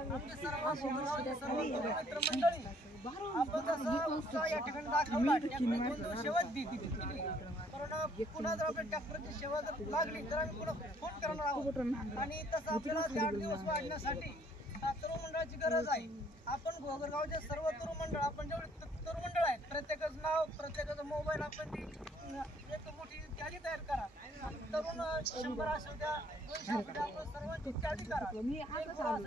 आमचे सर्व मित्रमंडळी आपण जसं उत्साह या ठिकाणी दाखवला ट्रॅक्टरची 2 सेवा दिली कारण पुन्हा जर आपल्या ट्रॅक्टरची सेवा जर लागली तर आम्ही पुन्हा फोन करणार आहोत आणि तसं आपल्याला 8 दिवस वाढण्यासाठी तरुण मंडळाची गरज आहे। आपण घोगरगावचे सर्व तरुण मंडळ आपण जेवढे तरुण मंडळ आहेत प्रत्येकाचं नाव प्रत्येकाचा मोबाईल आपण ती एक मोठी यादी तयार करा। तरुण 100 असेल त्या 200 आपण सर्वांची यादी करा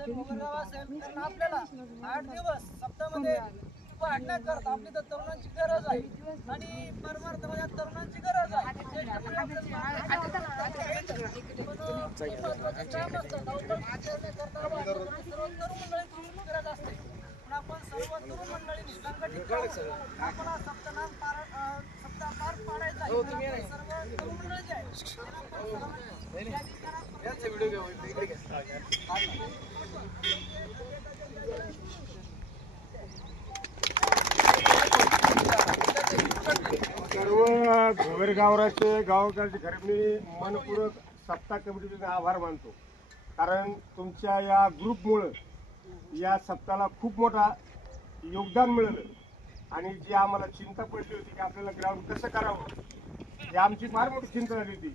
घोगरगाव असेल कारण आपल्याला 8 दिवस सप्ताहामध्ये वाढण्याकरता आपली तर तरुणांची गरज आहे आणि परमार्थामध्ये तरुणांची गरज आहे। गरज असते पण आपण सर्व तरुण मंडळींनी संघटित आपण सप्ताह पार पाडायचा आहे। सर्व तरुण मंडळ जे आहे सर्व घोगरगावचे गावकऱ्यांचे खरं मी मनपूर्वक सप्ताह कमिटीचे आभार मानतो कारण तुमच्या या ग्रुपमुळं या सप्ताहाला खूप मोठा योगदान मिळालं आणि जी आम्हाला चिंता पडली होती की आपल्याला ग्राउंड कसं करावं ही आमची फार मोठी चिंता झाली होती।